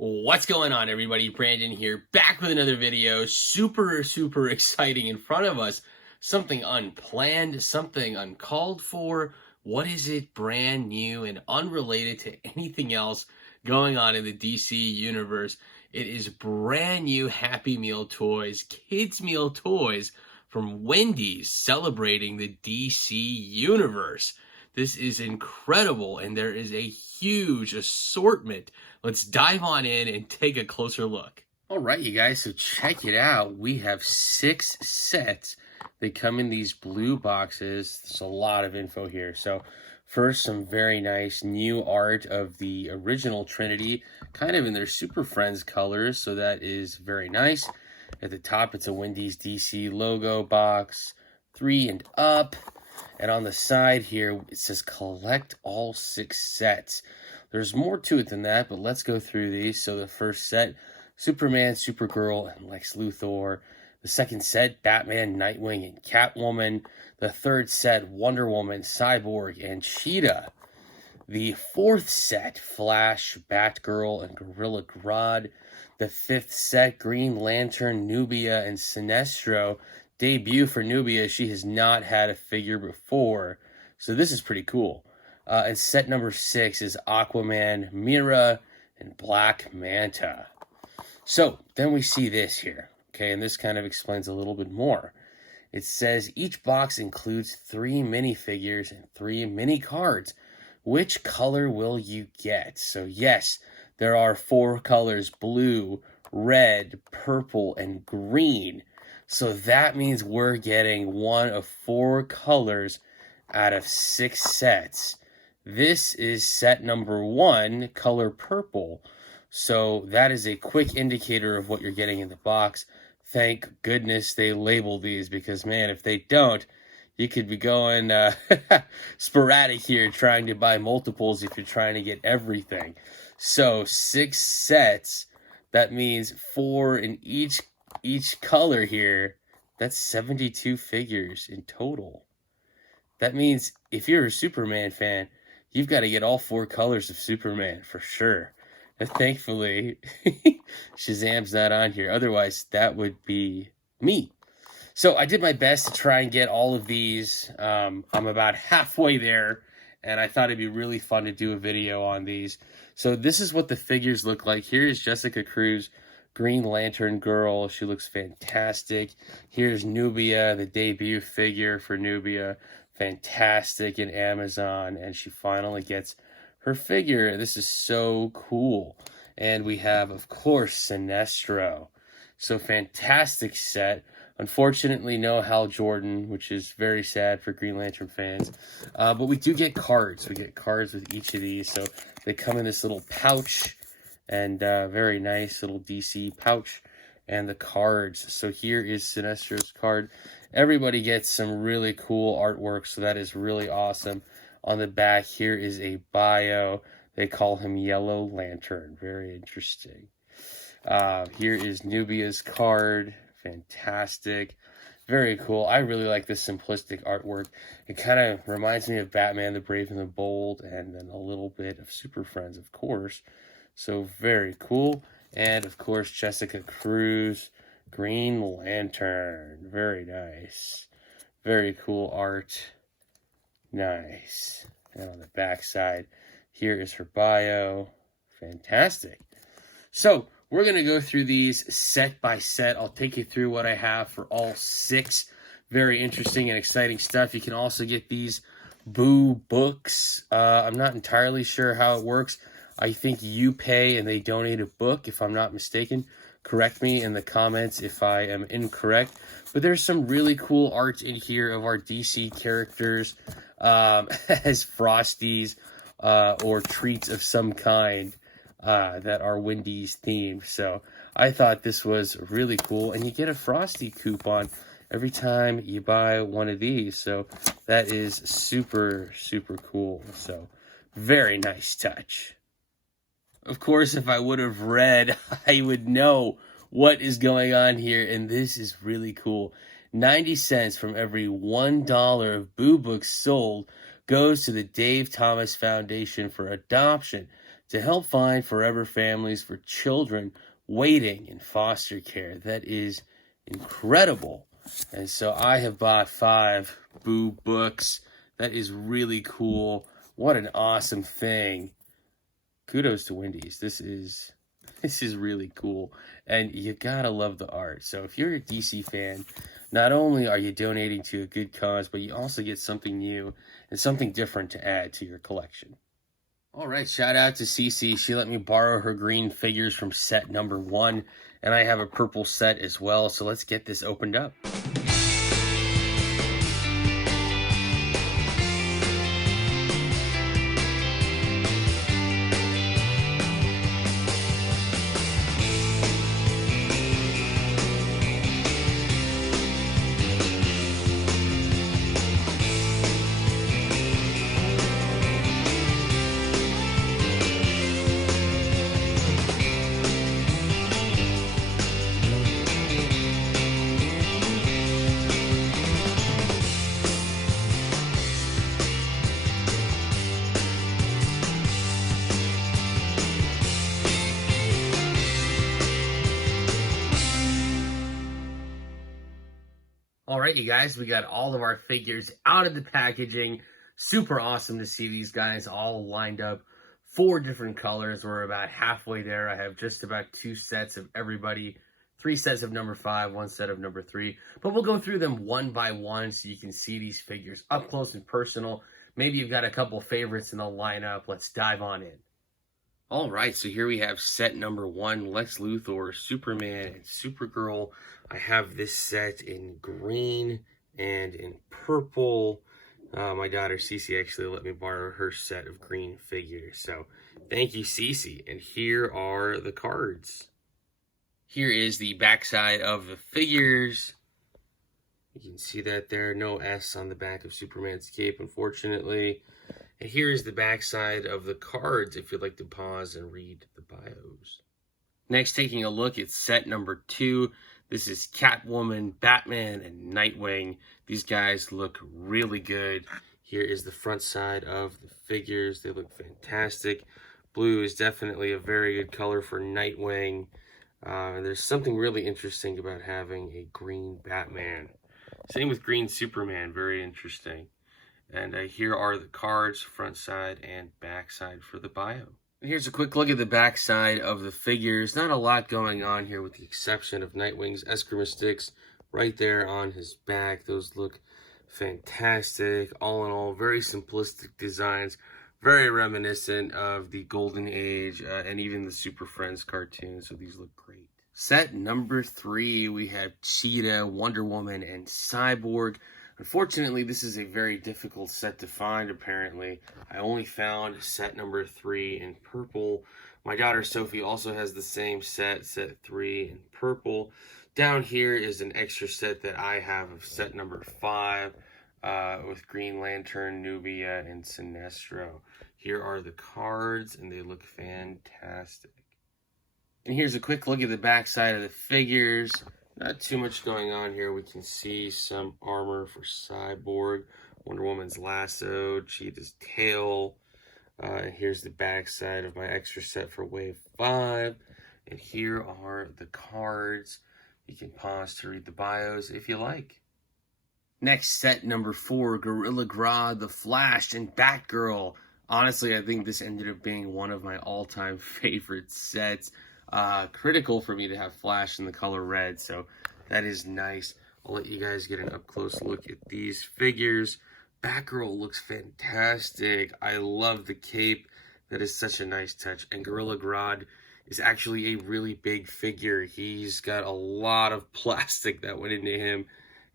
What's going on, everybody? Brandon here, back with another video. Super exciting in front of us. Something unplanned, something uncalled for. What is it? Brand new and unrelated to anything else going on in the DC universe. It is brand new Happy Meal toys, kids meal toys from Wendy's, celebrating the DC universe. This is incredible, and there is a huge assortment. Let's dive on in and take a closer look. All right, you guys, so check it out. We have 6 sets. They come in these blue boxes. There's a lot of info here. So first, some very nice new art of the original Trinity, kind of in their Super Friends colors, so that is very nice. At the top, it's a Wendy's DC logo box, 3 and up. And on the side here, it says collect all 6 sets. There's more to it than that, but let's go through these. So the first set, Superman, Supergirl, and Lex Luthor. The second set, Batman, Nightwing, and Catwoman. The third set, Wonder Woman, Cyborg, and Cheetah. The fourth set, Flash, Batgirl, and Gorilla Grodd. The fifth set, Green Lantern, Nubia, and Sinestro. Debut for Nubia. She has not had a figure before, so this is pretty cool. And set number 6 is Aquaman, Mira, and Black Manta. So then we see this here, okay, and this kind of explains a little bit more. It says each box includes 3 minifigures and 3 mini cards. Which color will you get? So yes, there are 4 colors: blue, red, purple, and green. So that means we're getting 1 of 4 colors out of 6 sets. This is set number 1, color purple. So that is a quick indicator of what you're getting in the box. Thank goodness they label these, because man, if they don't, you could be going sporadic here trying to buy multiples if you're trying to get everything. So 6 sets, that means 4 in each color here. That's 72 figures in total. That means if you're a Superman fan, you've got to get all 4 colors of Superman for sure. And thankfully, Shazam's not on here. Otherwise, that would be me. So I did my best to try and get all of these. I'm about halfway there, and I thought it'd be really fun to do a video on these. So this is what the figures look like. Here is Jessica Cruz, Green Lantern Girl. She looks fantastic. Here's Nubia, the debut figure for Nubia. Fantastic in Amazon, and she finally gets her figure. This is so cool. And we have, of course, Sinestro. So fantastic set. Unfortunately, no Hal Jordan, which is very sad for Green Lantern fans. But we do get cards. We get cards with each of these. So they come in this little pouch, and very nice little DC pouch, and the cards. So here is Sinestro's card. Everybody gets some really cool artwork, so that is really awesome. On the back, here is a bio. They call him Yellow Lantern. Very interesting. Here is Nubia's card. Fantastic. Very cool. I really like this simplistic artwork. It kind of reminds me of Batman the Brave and the Bold, and then a little bit of Super Friends, of course. So very cool. And of course, Jessica Cruz, Green Lantern. Very nice. Very cool art. Nice. And on the back side, here is her bio. Fantastic. So we're going to go through these set by set. I'll take you through what I have for all 6. Very interesting and exciting stuff. You can also get these Boo books. I'm not entirely sure how it works. I think you pay and they donate a book, if I'm not mistaken. Correct me in the comments if I am incorrect. But there's some really cool art in here of our DC characters as Frosties or treats of some kind that are Wendy's themed. So I thought this was really cool. And you get a Frosty coupon every time you buy one of these. So that is super cool. So very nice touch. Of course, if I would have read, I would know what is going on here, and this is really cool. 90 cents from every $1 of Boo Books sold goes to the Dave Thomas Foundation for Adoption. to help find forever families for children waiting in foster care. That is incredible. And so I have bought 5 Boo books. That is really cool. What an awesome thing. Kudos to Wendy's. This is really cool. And you gotta love the art. So if you're a DC fan, not only are you donating to a good cause, but you also get something new and something different to add to your collection. All right, shout out to Cece. She let me borrow her green figures from set number 1, and I have a purple set as well. So let's get this opened up. All right, you guys, we got all of our figures out of the packaging. Super awesome to see these guys all lined up. 4 different colors. We're about halfway there. I have just about 2 sets of everybody. 3 sets of number 5, 1 set of number 3. But we'll go through them one by one so you can see these figures up close and personal. Maybe you've got a couple favorites in the lineup. Let's dive on in. All right, so here we have set number 1, Lex Luthor, Superman, and Supergirl. I have this set in green and in purple. My daughter Cece actually let me borrow her set of green figures. So thank you, Cece. And here are the cards. Here is the backside of the figures. You can see that there, no S on the back of Superman's cape, unfortunately. And here is the backside of the cards if you'd like to pause and read the bios. Next, taking a look at set number 2. This is Catwoman, Batman, and Nightwing. These guys look really good. Here is the front side of the figures. They look fantastic. Blue is definitely a very good color for Nightwing. And there's something really interesting about having a green Batman. Same with green Superman, very interesting. And here are the cards, front side and back side for the bio. And here's a quick look at the back side of the figures. Not a lot going on here with the exception of Nightwing's eskrima sticks right there on his back. Those look fantastic. All in all, very simplistic designs. Very reminiscent of the Golden Age and even the Super Friends cartoon. So these look great. Set number 3, we have Cheetah, Wonder Woman, and Cyborg. Unfortunately, this is a very difficult set to find, apparently. I only found set number 3 in purple. My daughter Sophie also has the same set 3 in purple. Down here is an extra set that I have of set number 5 with Green Lantern, Nubia, and Sinestro. Here are the cards, and they look fantastic. And here's a quick look at the back side of the figures. Not too much going on here. We can see some armor for Cyborg, Wonder Woman's lasso, Cheetah's tail. And here's the back side of my extra set for Wave 5. And here are the cards. You can pause to read the bios if you like. Next, set number 4, Gorilla Grodd, The Flash, and Batgirl. Honestly, I think this ended up being one of my all-time favorite sets. Critical for me to have Flash in the color red, so that is nice. I'll let you guys get an up-close look at these figures. Batgirl looks fantastic. I love the cape. That is such a nice touch. And Gorilla Grodd is actually a really big figure. He's got a lot of plastic that went into him,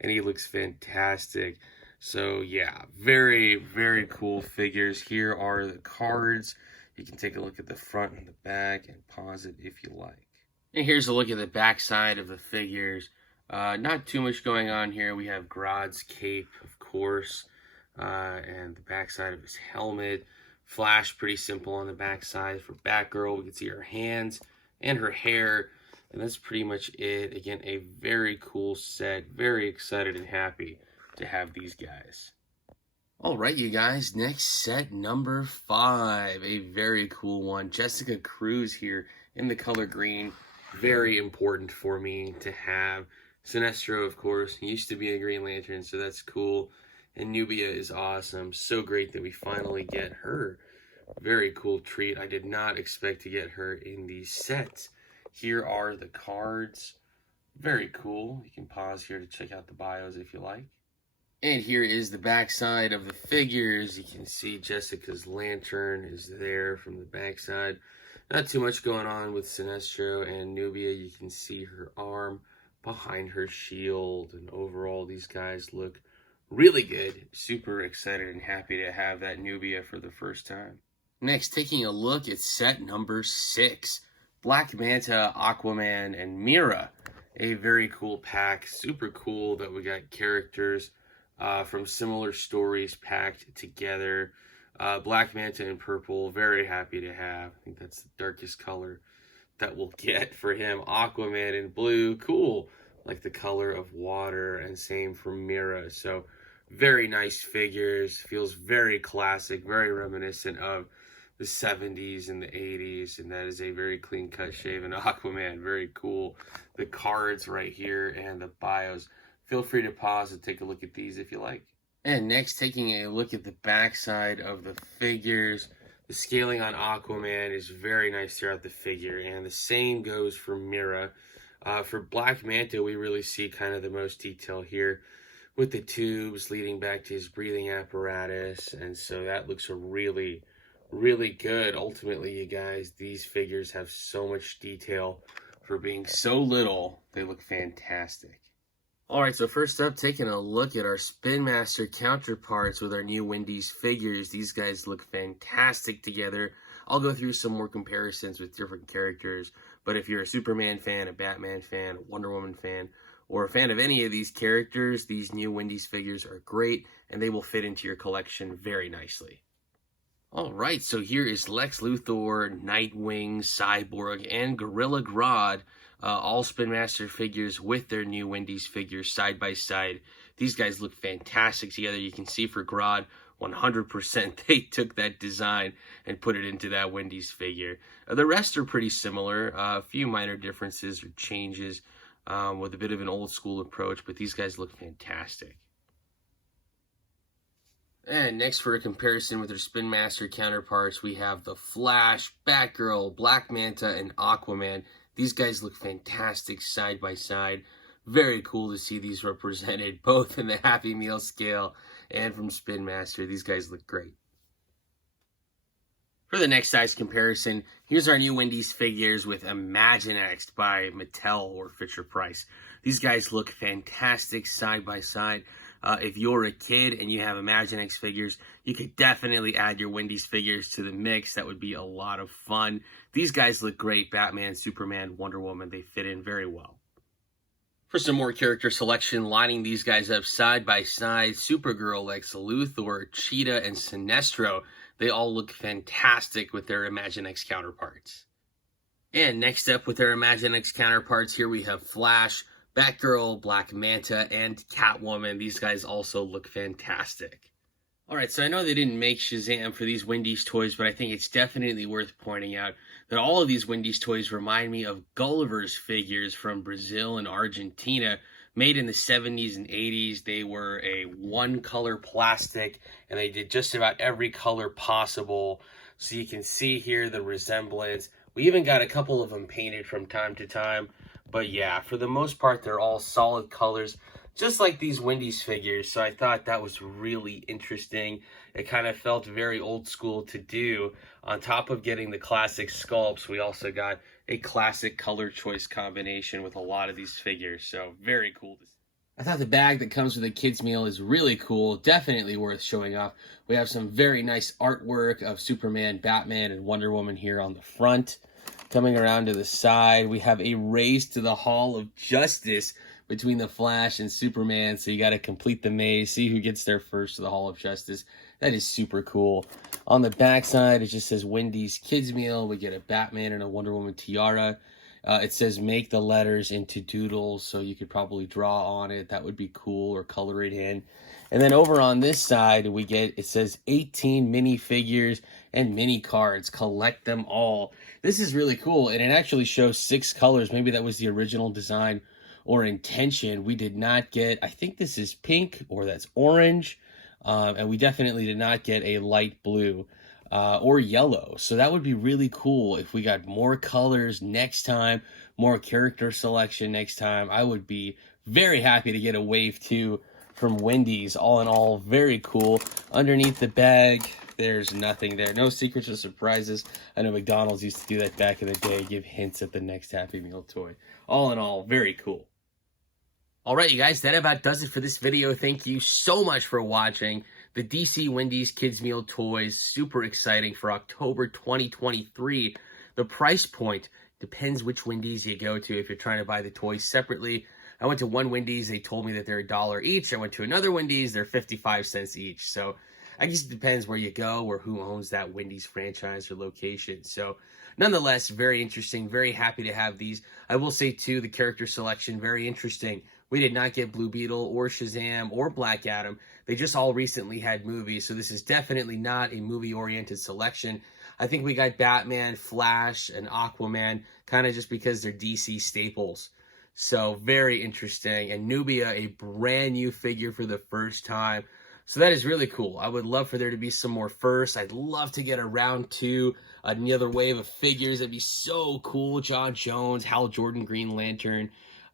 and he looks fantastic. So yeah, very, very cool figures. Here are the cards. You can take a look at the front and the back and pause it if you like. And here's a look at the back side of the figures. Not too much going on here. We have Grodd's cape, of course, and the back side of his helmet. Flash, pretty simple on the back side. For Batgirl, we can see her hands and her hair, and that's pretty much it. Again, a very cool set. Very excited and happy to have these guys. All right, you guys, next set number 5, a very cool one. Jessica Cruz here in the color green. Very important for me to have. Sinestro, of course, used to be a Green Lantern, so that's cool. And Nubia is awesome. So great that we finally get her. Very cool treat. I did not expect to get her in these sets. Here are the cards. Very cool. You can pause here to check out the bios if you like. And here is the backside of the figures. You can see Jessica's lantern is there from the backside. Not too much going on with Sinestro and Nubia. You can see her arm behind her shield. And overall, these guys look really good. Super excited and happy to have that Nubia for the first time. Next, taking a look at set number 6. Black Manta, Aquaman, and Mera. A very cool pack. Super cool that we got characters from similar stories packed together. Black Manta in purple, very happy to have. I think that's the darkest color that we'll get for him. Aquaman in blue, cool, like the color of water, and same for Mera. So very nice figures, feels very classic, very reminiscent of the 70s and the 80s, and that is a very clean cut shaven Aquaman. Very cool. The cards right here and the bios. Feel free to pause and take a look at these if you like. And next, taking a look at the backside of the figures. The scaling on Aquaman is very nice throughout the figure, and the same goes for Mera. For Black Manta, we really see kind of the most detail here with the tubes leading back to his breathing apparatus, and so that looks really, really good. Ultimately, you guys, these figures have so much detail for being so little. They look fantastic. Alright, so first up, taking a look at our Spin Master counterparts with our new Wendy's figures. These guys look fantastic together. I'll go through some more comparisons with different characters, but if you're a Superman fan, a Batman fan, a Wonder Woman fan, or a fan of any of these characters, these new Wendy's figures are great, and they will fit into your collection very nicely. Alright, so here is Lex Luthor, Nightwing, Cyborg, and Gorilla Grodd. All Spin Master figures with their new Wendy's figures side by side. These guys look fantastic together. You can see for Grodd, 100% they took that design and put it into that Wendy's figure. The rest are pretty similar. A few minor differences or changes with a bit of an old school approach, but these guys look fantastic. And next, for a comparison with their Spin Master counterparts, we have the Flash, Batgirl, Black Manta, and Aquaman. These guys look fantastic side by side. Very cool to see these represented, both in the Happy Meal scale and from Spin Master. These guys look great. For the next size comparison, here's our new Wendy's figures with Imaginext by Mattel or Fisher-Price. These guys look fantastic side by side. If you're a kid and you have Imaginext figures, you could definitely add your Wendy's figures to the mix. That would be a lot of fun. These guys look great. Batman, Superman, Wonder Woman, they fit in very well. For some more character selection, lining these guys up side by side, Supergirl, Lex Luthor, Cheetah, and Sinestro, they all look fantastic with their Imaginext counterparts. And next up with their Imaginext counterparts, here we have Flash, Batgirl, Black Manta, and Catwoman. These guys also look fantastic. Alright, so I know they didn't make Shazam for these Wendy's toys, but I think it's definitely worth pointing out that all of these Wendy's toys remind me of Gulliver's figures from Brazil and Argentina, made in the 70s and 80s. They were a one-color plastic, and they did just about every color possible. So you can see here the resemblance. We even got a couple of them painted from time to time. But yeah, for the most part, they're all solid colors, just like these Wendy's figures. So I thought that was really interesting. It kind of felt very old school to do. On top of getting the classic sculpts, we also got a classic color choice combination with a lot of these figures. So very cool to see. I thought the bag that comes with a kid's meal is really cool. Definitely worth showing off. We have some very nice artwork of Superman, Batman, and Wonder Woman here on the front. Coming around to the side, we have a race to the Hall of Justice between the Flash and Superman. So you got to complete the maze, see who gets there first to the Hall of Justice. That is super cool. On the back side, it just says Wendy's Kids Meal. We get a Batman and a Wonder Woman tiara. It says make the letters into doodles, so you could probably draw on it. That would be cool, or color it in. And then over on this side, it says 18 mini figures and mini cards. Collect them all. This is really cool, and it actually shows 6 colors. Maybe that was the original design or intention. We did not get, I think this is pink, or that's orange, and we definitely did not get a light blue or yellow. So that would be really cool if we got more colors next time, more character selection next time. I would be very happy to get a wave 2 from Wendy's. All in all, very cool. Underneath the bag, there's nothing there. No secrets or surprises. I know McDonald's used to do that back in the day, give hints at the next Happy Meal toy. All in all, very cool. All right, you guys, that about does it for this video. Thank you so much for watching. The DC Wendy's Kids Meal Toys, super exciting for October 2023. The price point depends which Wendy's you go to if you're trying to buy the toys separately. I went to one Wendy's, they told me that they're $1 each. I went to another Wendy's, they're 55 cents each. So I guess it depends where you go or who owns that Wendy's franchise or location. So nonetheless, very interesting, very happy to have these. I will say too, the character selection, very interesting. We did not get Blue Beetle or Shazam or Black Adam. They just all recently had movies, so this is definitely not a movie-oriented selection. I think we got Batman, Flash, and Aquaman, kind of just because they're DC staples. So very interesting. And Nubia, a brand new figure for the first time. So that is really cool. I would love for there to be some more firsts. I'd love to get a round 2, another wave of figures. That'd be so cool. John Jones, Hal Jordan, Green Lantern.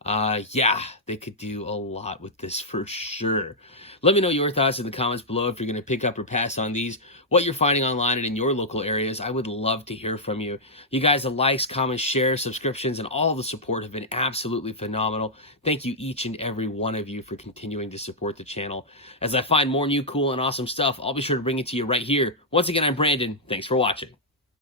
Yeah, they could do a lot with this for sure. Let me know your thoughts in the comments below if you're going to pick up or pass on these, what you're finding online and in your local areas. I would love to hear from you. You guys, the likes, comments, shares, subscriptions, and all the support have been absolutely phenomenal. Thank you, each and every one of you, for continuing to support the channel. As I find more new, cool, and awesome stuff, I'll be sure to bring it to you right here. Once again, I'm Brandon. Thanks for watching.